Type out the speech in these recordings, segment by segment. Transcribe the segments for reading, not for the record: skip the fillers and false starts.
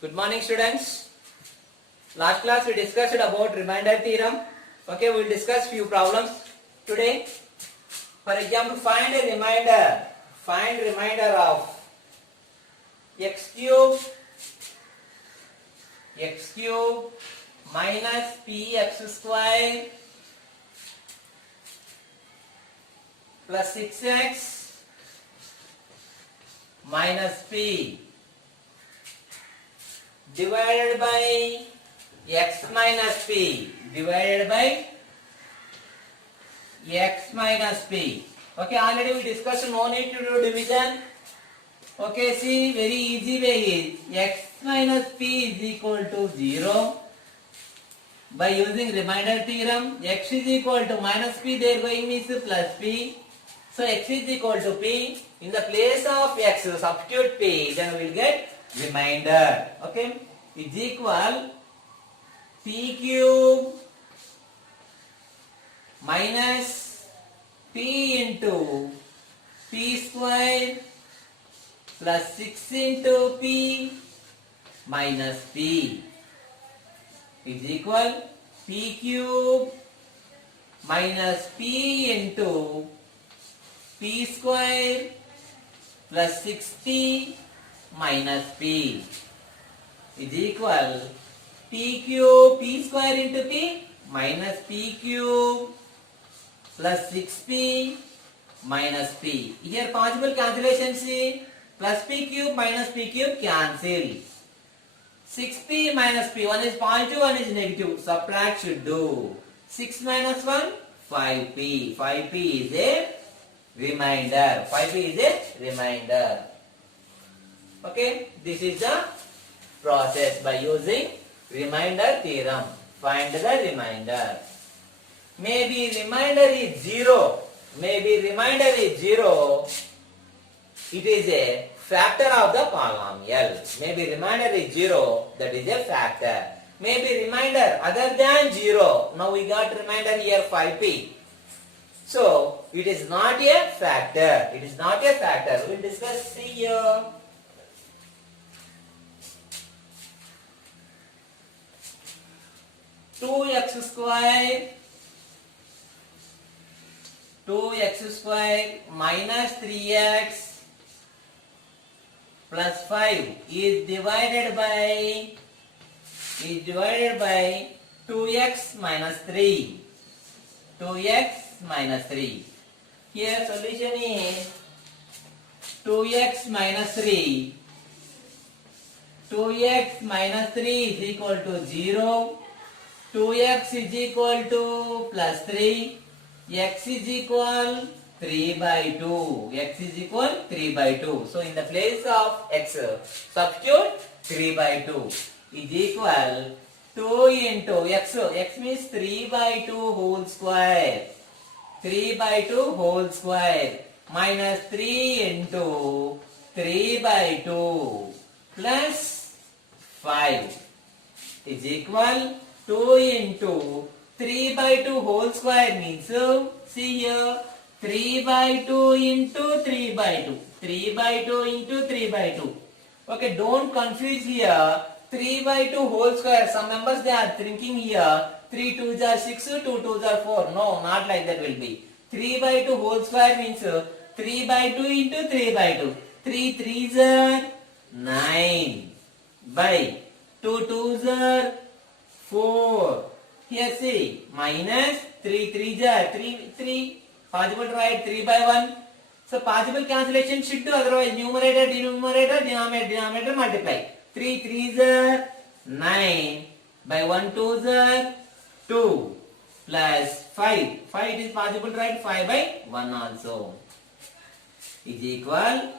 Good morning, students. Last class we discussed about remainder theorem. Okay, we will discuss few problems today. For example, find a remainder. Find remainder of x cube minus px square plus 6x minus p divided by x minus p divided by x minus p. Okay, already we discussed, no need to do division. Okay, see, very easy way is x minus p is equal to 0 by using remainder theorem. X is equal to minus p, thereby means plus p. So x is equal to p. In the place of x, substitute p, then we will get remainder. Okay, is equal p cube minus p into p square plus 6 into p minus p is equal p cube minus p into p square plus 6p minus p is equal p cube p square into p minus p cube plus 6p minus p. Here possible cancellation, see, plus p cube minus p cube cancel. 6p minus p, one is positive, one is negative, subtract should do. 6 minus 1, 5p. 5p is a remainder. 5p is a remainder. Okay, this is the process by using remainder theorem. Find the remainder. Maybe remainder is 0. Maybe remainder is 0. It is a factor of the polynomial. Maybe remainder is 0. That is a factor. Maybe remainder other than 0. Now we got remainder here 5p. So it is not a factor. It is not a factor. We will discuss here. Two x square minus 3x plus 5 is divided by 2x minus 3. 2x minus 3. Here solution is 2x minus 3. 2x minus 3 is equal to 0. 2x is equal to plus 3. X is equal 3 by 2. X is equal 3 by 2. So in the place of x, substitute 3 by 2 is equal 2 into x. X means 3 by 2 whole square. 3 by 2 whole square minus 3 into 3 by 2 plus 5 is equal 2 into 3 by 2 whole square means, see here, 3 by 2 into 3 by 2. 3 by 2 into 3 by 2. Okay, don't confuse here. 3 by 2 whole square. Some members they are thinking here 3 2s are 6, 2 2s are 4. No, not like that will be. 3 by 2 whole square means 3 by 2 into 3 by 2. 3 3s are 9 by 2 2s are 4. Here see, minus 3 3s are 3. Possible to write 3 by 1. So possible cancellation should do, otherwise numerator, denominator multiply. 3 3s are 9 by 1 2s are 2 plus 5. 5 it is possible to write 5 by 1 also. Is equal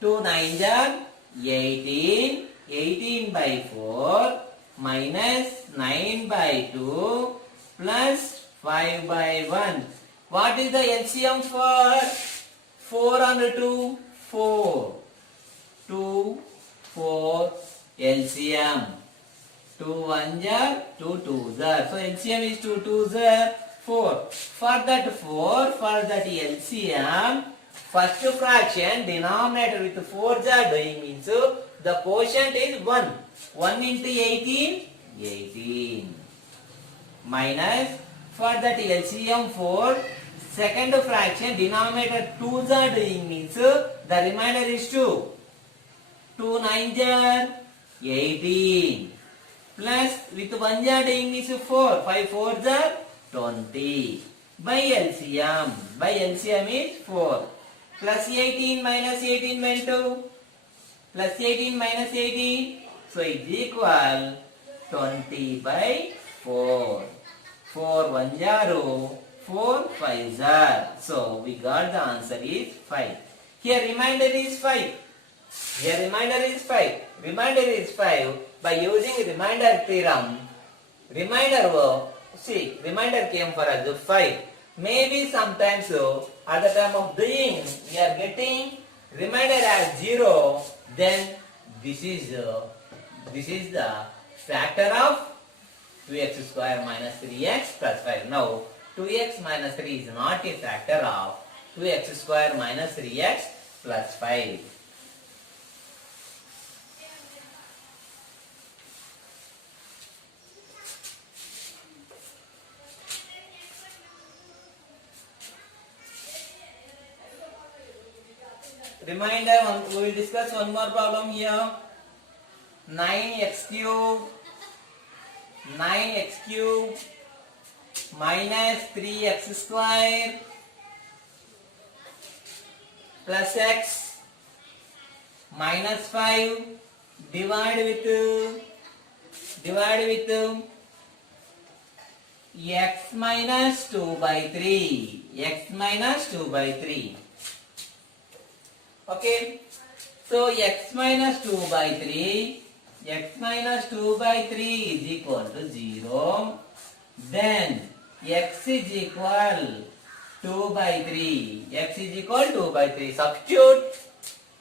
2 9s are 18. 18 by 4 minus 9 by 2 plus 5 by 1. What is the LCM for 4 and 2? 4. 2, 4 LCM. 2 1s are 2 2s are. So LCM is 2 2s are 4. For that LCM, first fraction denominator with 4s are doing means The quotient is 1. 1 into 18, 18. Minus, for that LCM 4, second fraction denominator 2s are doing means the remainder is 2. 2 9s are 18. Plus with 1 are doing is 4. 5 4s are 20. By LCM. By LCM is 4. Plus 18 minus 18 went to plus 18 minus 18. So it's equal 20 by 4. 4 1 0, 4 5 0. So we got the answer is 5. Here remainder is 5. Here remainder is 5. Remainder is 5. By using remainder theorem, remainder came for us 5. Maybe sometimes at the time of doing we are getting remainder as 0. Then this is the factor of 2x square minus 3x plus 5. Now 2x minus 3 is not a factor of 2x square minus 3x plus 5. Reminder, we will discuss one more problem here. 9x cube minus 3x square plus x minus 5 divide with x minus 2 by 3. X minus 2 by 3. Okay, so x minus 2 by 3 is equal to 0. Then x is equal 2 by 3. X is equal 2 by 3. Substitute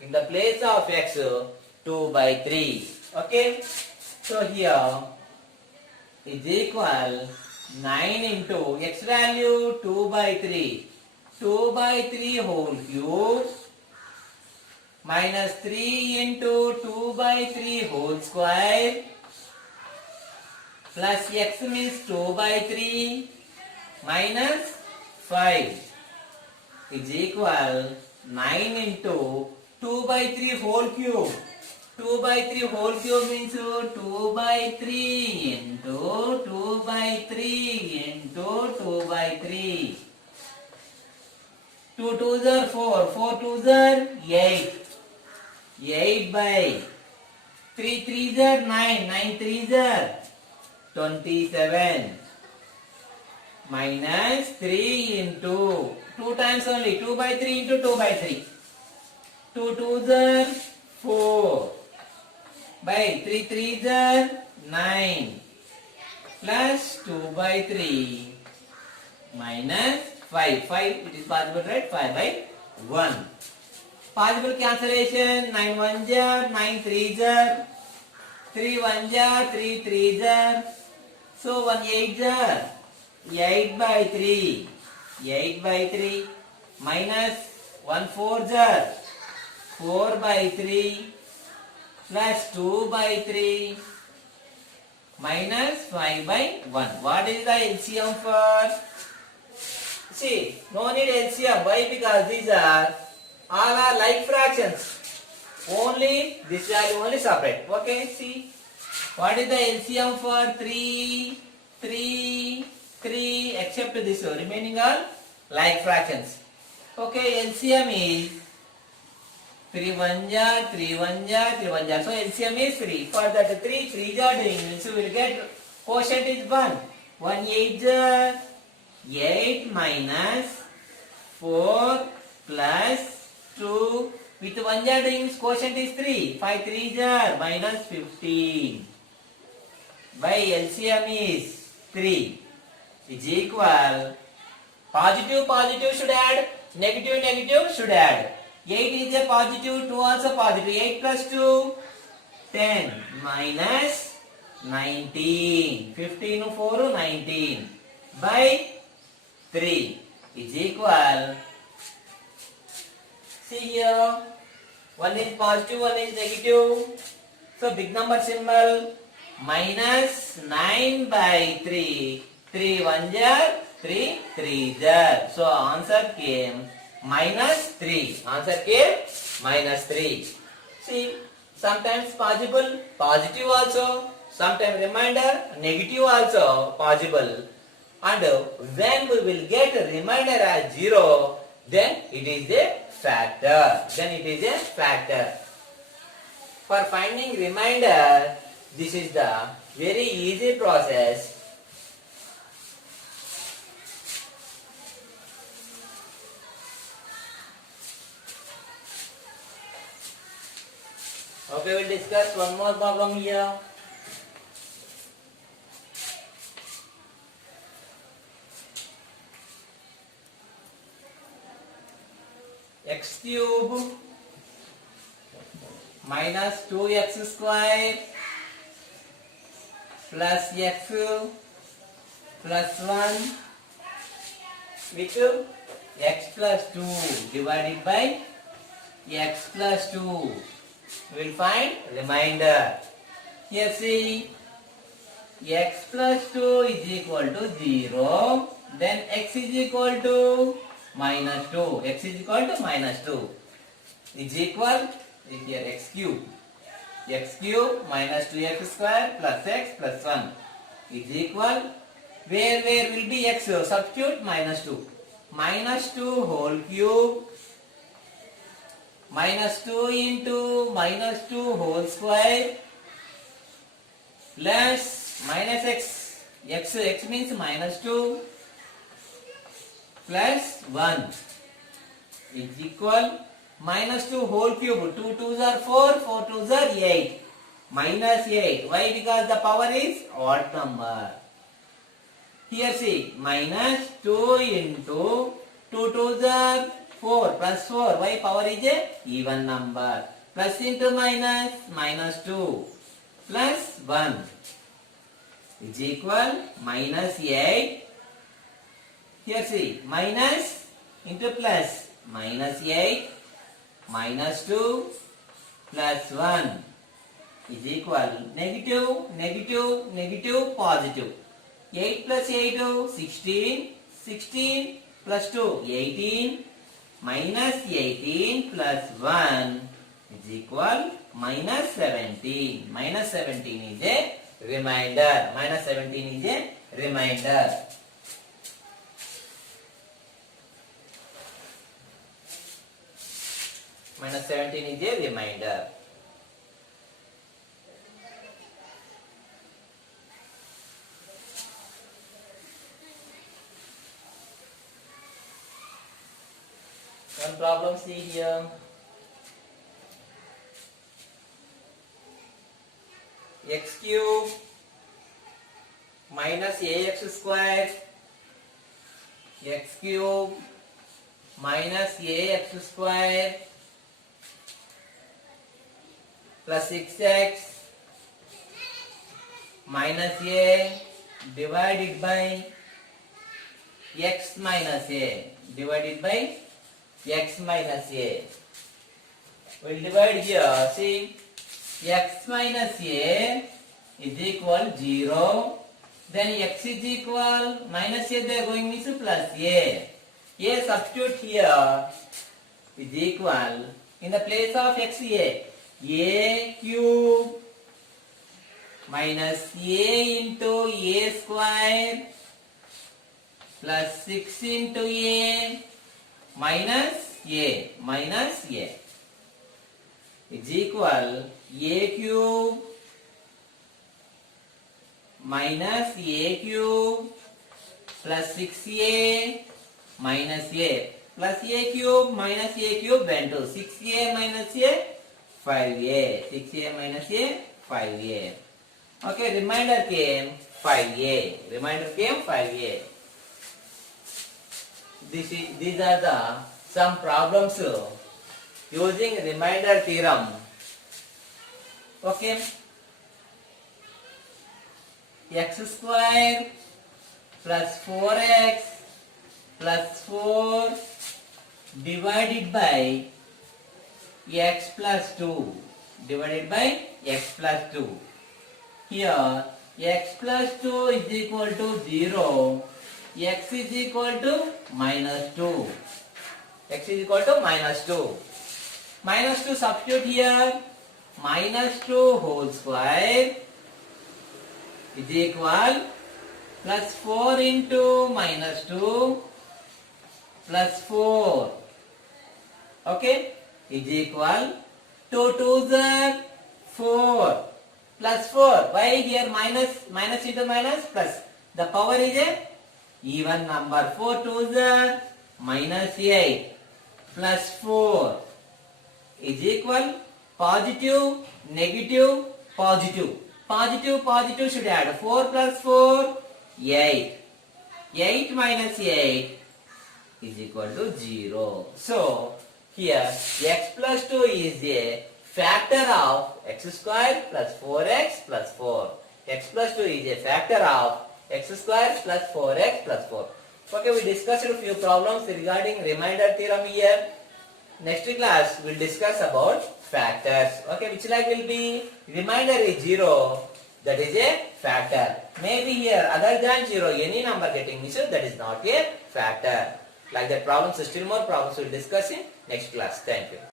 in the place of x 2 by 3. Okay, so here is equal 9 into x value 2 by 3. 2 by 3 whole cube minus 3 into 2 by 3 whole square plus x means 2 by 3 minus 5 is equal 9 into 2 by 3 whole cube. 2 by 3 whole cube means 2 by 3 into 2 by 3 into 2 by 3. 2 2s are 4, 4 2s are 8. 8 by 3 3s are 9, 9 3s are 27 minus 3 into 2 times only 2 by 3 into 2 by 3. 2 2s are 4 by 3 3s are 9 plus 2 by 3 minus 5. 5 it is possible, right? 5 by 1. Possible cancellation. 9 1s are 9 3s are 3 1s are 3 3s are. So 1 8s are 8 by 3. 8 by 3 minus 1 4s are 4 by 3 plus 2 by 3 minus 5 by 1. What is the LCM for? See, no need LCM. Why? Because these are all are like fractions. Only this value only separate. Okay, see. What is the LCM for 3, 3, 3 except this remaining are like fractions. Okay, LCM is 3 1 jar, 3 1 jar, 3 1 jar. So LCM is 3. For that 3 3 jar doing, so we will get quotient is 1. 1 8 jar, 8 minus 4 plus 2 with 1 jar doing quotient is 3. 5 3 jar minus 15 by LCM is 3 is equal positive positive should add, negative negative should add. 8 is a positive, 2 also positive. 8 plus 2 10 minus 19. 15 4 19 by 3 is equal. See here, one is positive, one is negative. So big number symbol minus 9 by 3. 3 1 jar, 3 3 jar. So answer came minus 3. Answer came minus 3. See, sometimes possible positive also, sometimes remainder negative also possible. And when we will get a remainder as 0, then it is a factor. Then it is a factor. For finding remainder, this is the very easy process. Okay, we'll discuss one more problem here. X cube minus 2x square plus x plus 1 with x plus 2 divided by x plus 2. We will find remainder. Here see, x plus 2 is equal to 0. Then x is equal to minus 2. X is equal to minus 2. Is equal, here x cube. X cube minus 2x square plus x plus 1 is equal. Where will be x? Substitute minus 2. Minus 2 whole cube minus 2 into minus 2 whole square plus minus x. X means minus 2 plus 1 is equal minus 2 whole cube. 2 2s are 4, 4 2s are 8. Minus 8. Why? Because the power is odd number. Here see, minus 2 into 2 2s are 4 plus 4. Why? Power is a even number. Plus into minus, minus 2 plus 1 is equal minus 8. Here see, minus into plus, minus 8 minus 2 plus 1 is equal negative, negative, negative, positive. 8 plus 8, 16, 16 plus 2, 18, minus 18 plus 1 is equal minus 17. Minus 17 is a remainder. Minus 17 is a remainder. Minus 17 is a remainder. One problem, see here. X cube minus ax square. X cube minus ax square plus 6x minus a divided by x minus a divided by x minus a. We'll divide here. See, x minus a is equal 0. Then x is equal minus a, they are going means plus a. A substitute here is equal in the place of x a cube minus a into a square plus 6 into a minus a is equal a cube minus a cube plus 6a minus a plus a cube minus a cube went to 6a minus a 5a. 6a minus a 5a. Okay, remainder came 5a. Remainder came 5a. These are the some problems using remainder theorem. Okay. X square plus 4x plus 4 divided by x plus 2 divided by x plus 2. Here x plus 2 is equal to 0. X is equal to minus 2. X is equal to minus 2. Minus 2 substitute here. Minus 2 whole square is equal plus 4 into minus 2 plus 4. Okay, is equal 2 2s are 4 plus 4. Why here minus into minus plus? The power is a even number. 4 2s are minus 8 plus 4 is equal positive, negative, positive. Positive should add 4 plus 4, 8. 8 minus 8 is equal to 0. So, here x plus 2 is a factor of x square plus 4x plus 4. X plus 2 is a factor of x square plus 4x plus 4. Okay, we discussed a few problems regarding remainder theorem here. Next class, we will discuss about factors. Okay, which like will be remainder is 0. That is a factor. Maybe here other than 0, any number getting missed, that is not a factor. Like that problems, still more problems we will discuss in next class. Thank you.